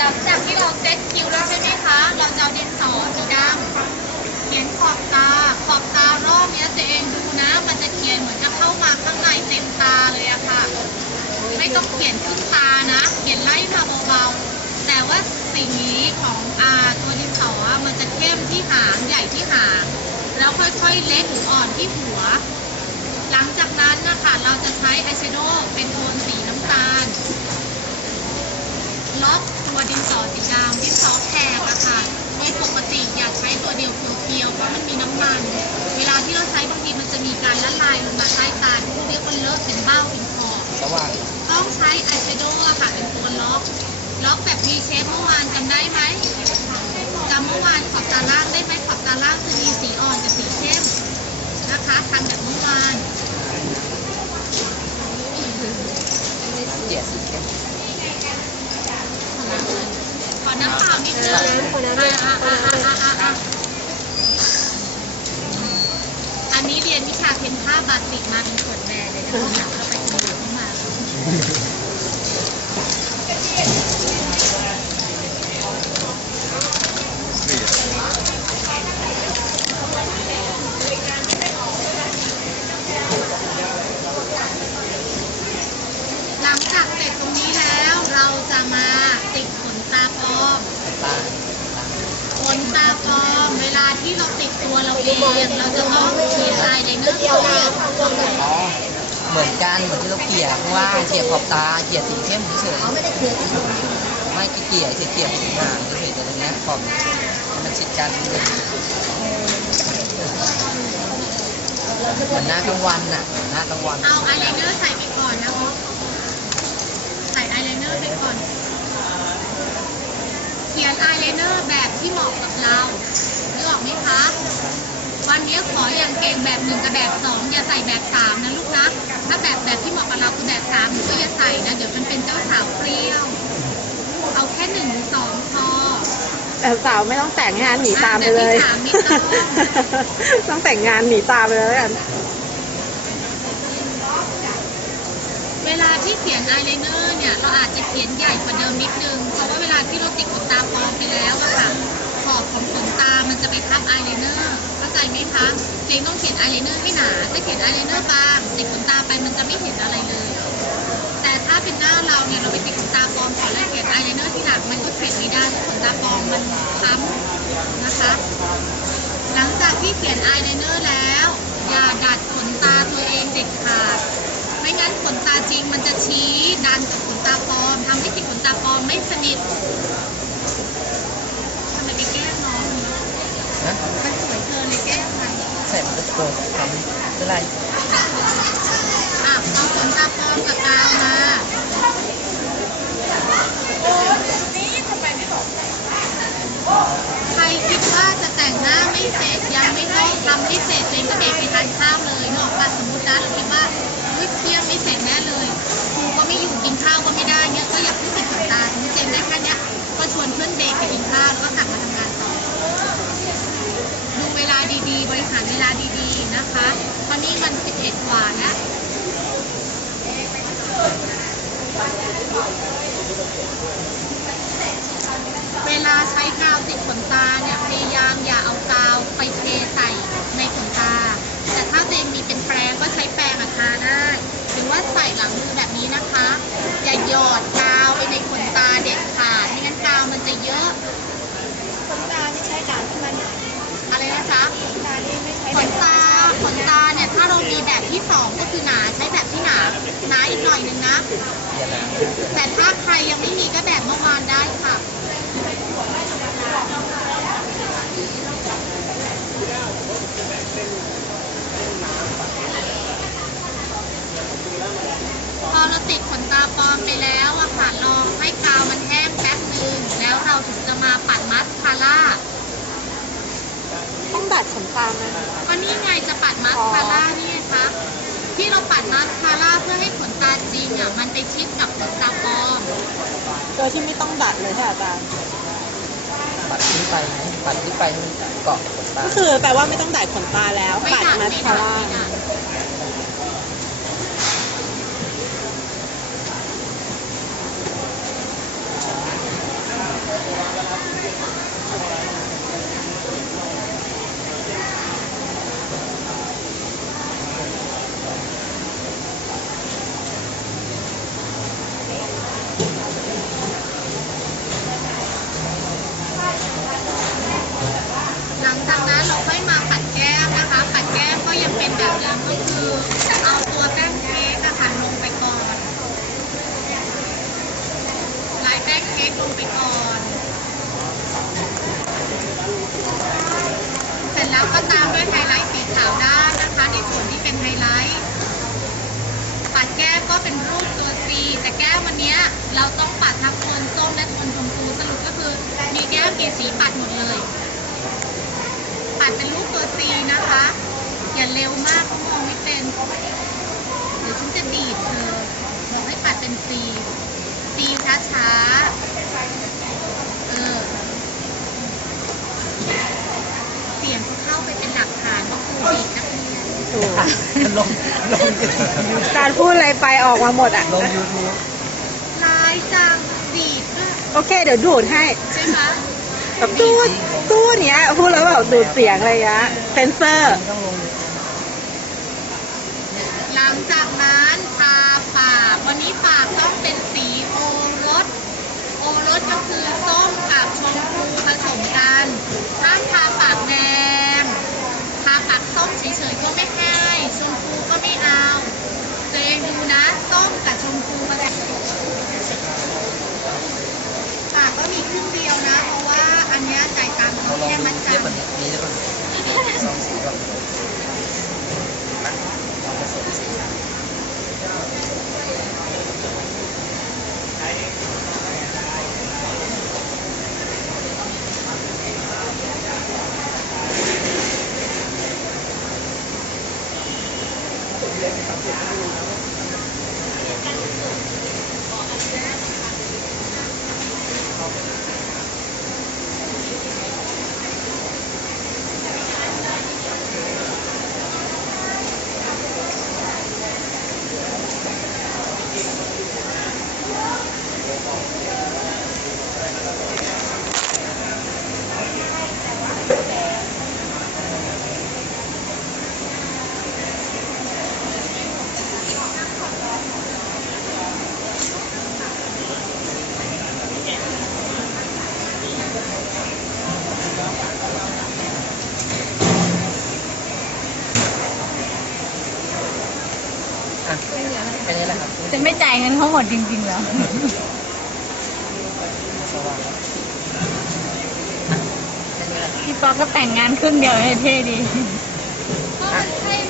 จากจากที่เราเซ็ตคิวแล้วใช่ไหมคะ เราจะเอาดินสอสีดำเขียนขอบตา ขอบตารอบเนี้ยตัวเองดูนะ มันจะเขียนเหมือนจะเข้ามาข้างในเต็มตาเลยอะค่ะ ไม่ต้องเขียนครึ่งตานะ เขียนไล่มาเบาๆ แต่ว่าสิ่งนี้ของอาตัวดินสออมันจะเข้มที่หางใหญ่ที่หาง แล้วค่อยๆเล็กหรืออ่อนที่หัว หลังจากนั้นนะคะเราจะใช้อายแชโดว์เป็นโทนสีน้ำตาลล็อก ดินสอสีดำดินสอแถบอะค่ะโดยปกติอย่าใช้ตัวเดียวเพียวๆเพราะมันมีน้ำมัน เวลาที่เราใช้บางทีมันจะมีการละลายลงมาใต้ตาที่เรียกว่าเลอะเป็นเบ้าเป็นขอบระหว่างต้องใช้อายแชโดว์อะค่ะเป็นตัวล็อกล็อกแบบ V shape เมื่อวานจำได้ไหมจำเมื่อวานขอบตาล่างได้ไหมขอบตาล่างจะมีสีอ่อนกับสีเข้มนะคะทำแบบเมื่อวานเกลี่ยสีเข้ม น้ำเปล่านิดนึงขอน้ำด้วยอะอะอะอะอะอะอันนี้เรียนวิชาเพ้นผ้าบาติกมาเป็นขวดแบรเลยนะอยากเข้าไปดูเข้ามา หลังจากเสร็จตรงนี้แล้วเราจะมาติดขนตาปลอม ตา ขนตาปลอม เวลา ที่เราติดตัวเราเองเราจะต้องขีดลายในเนื้อตัวอ๋อเหมือนกันเหมือนที่เราเกลี่ยข้างล่างเกลี่ยขอบตาเกลี่ยสีเข้มเฉยเขาไม่ได้เคลียร์ที่ถูกๆไม่เกลี่ยเฉยเกลี่ยสีหางเฉยๆแต่ตรงเนี้ยขอบมันชิดกันเหมือนหน้ากลางวันน่ะหน้ากลางวันเอาอายไลเนอร์ใส่ไปก่อนนะคะใส่อายไลเนอร์ไปก่อน เขียนอายไลเนอร์แบบที่เหมาะกับเรา นึกออกไหมคะ วันนี้ขออย่างเก่งแบบหนึ่งกับแบบสองอย่าใส่แบบสามนะลูกนะ ถ้าแบบแบบที่เหมาะกับเราคือแบบสามหนูก็อย่าใส่นะ เดี๋ยวมันเป็นเจ้าสาวเปรี้ยว เอาแค่หนึ่งหรือสองพอ แต่สาวไม่ต้องแต่งงานหนีตามไปเลยอะเดี๋ยวที่สามไม่ต้อง ต้องแต่งงานหนีตามไปเลยแล้วกัน เวลาที่เขียนอายไลเนอร์เนี่ย เราอาจจะเขียนใหญ่กว่าเดิมนิดนึง เพราะว่าเวลาที่เราติดขนตาปลอมไปแล้วอะ คะเจงต้องเขียนอายไลเนอร์ให้หนา ถ้าเขียนอายไลเนอร์บางติดขนตาไปมันจะไม่เห็นอะไรเลย แต่ถ้าเป็นหน้าเราเนี่ยเราไปติดขนตาปลอมก่อนแล้วเขียนอายไลเนอร์ที่หลังมันก็เขียนไม่ได้ขนตาปลอมมันค้ำนะคะ หลังจากที่เขียนอายไลเนอร์แล้ว อย่าดัดขนตาตัวเองเด็ดขาด ไม่งั้นขนตาจริงมันจะชี้ดันกับขนตาปลอมทำให้ติดขนตาปลอมไม่สนิทำไมไปแกล้งน้องเนอะ นะ มันสวยเกินเลยแกล้งมัน ใส่มัน ก็โดนทำไม่เป็นไรอะเอาขนตาปลอมกับตาวมาใครคิดว่าจะแต่งหน้าไม่เสร็จยังไม่ต้องทำให้เสร็จเลยก็เด็กไปทานข้าวเลยเนาะว่าสมมตินะเราคิดว่าเฮ้ยเที่ยง ริหารเวลาดีๆนะคะ ตอนนี้มัน 11 กว่าแล้วเวลาใช้กาวติดขนตาเนี่ยพยายาม ยนะแต่ถ้าใครยังไม่มีก็แบบเมื่อวานได้ค่ะ พอเราติดขนตาปลอมไปแล้วอะค่ะลองให้กาวมันแห้งแป๊บหนึ่งแล้วเราถึงจะมาปัดมัสคาร่า ต้องดัดขนตาไหมก็นี่ไงจะปัดมาสคาร่านี่ไงคะ ที่เราปัดมาสคาร่าเพื่อให้ขนตาจริงอะมันไปชิดกับขนตาปลอมโดยที่ไม่ต้องดัดเลยใช่ไหมอาจารย์ ปัดขึ้นไปไหมปัดขึ้นไปมันเกาะขนตา ก็คือแปลว่าไม่ต้องดัดขนตาแล้วไม่ปัดดัดมาไม่สคาดัดร่า ไม่ดัด กลงไปก่อน เสร็จแล้วก็ตามด้วยไฮไลท์สีขาวด้านนะคะ ในส่วนที่เป็นไฮไลท์ ปัดแก้มก็เป็นรูปตัว C แต่แก้มวัน เนี้ยเราต้องปัดทั้งโทนส้มและโทนชมพูสรุปก็คือ มีแก้มกี่สีปัดหมดเลย ปัดเป็นรูปตัว C นะคะ อย่าเร็วมากเขามองไม่เป็น เดี๋ยวฉันจะดีดเธอบอกให้ปัดเป็น C C ช้าๆเออเสียงเขาเข้าไปเป็นหลักฐานว่าครูดีดนักเรียน ถูกลงลงยูทูบการพูดอะไรไปออกมาหมดอะ ลงยูทูบร้ายจังดีดด้วยโอเค เดี๋ยวดูดให้ใช่ไหมแบบตู้ตู้เนี้ยพูดแล้วแบบดูดเสียงอะไรเงี้ยเซนเซอร์ต้องลง YouTube หลังจากนั้นทาปากวันนี้ปากต้องเป็นสีโอรส โอรสก็คือส้มกับชมพูผสมกันห้ามทาปากแดง ทาปากส้มเฉยๆก็ไม่ Yeah. อะแค่นี้แหละครับจะไม่จ่ายเงินเขาหมดจริงๆเหรอสว่างแล้วแค่นี้แหละพี่ป๊อกก็แต่งงานครึ่งเดียวให้เท่ดีก็มันให้มัน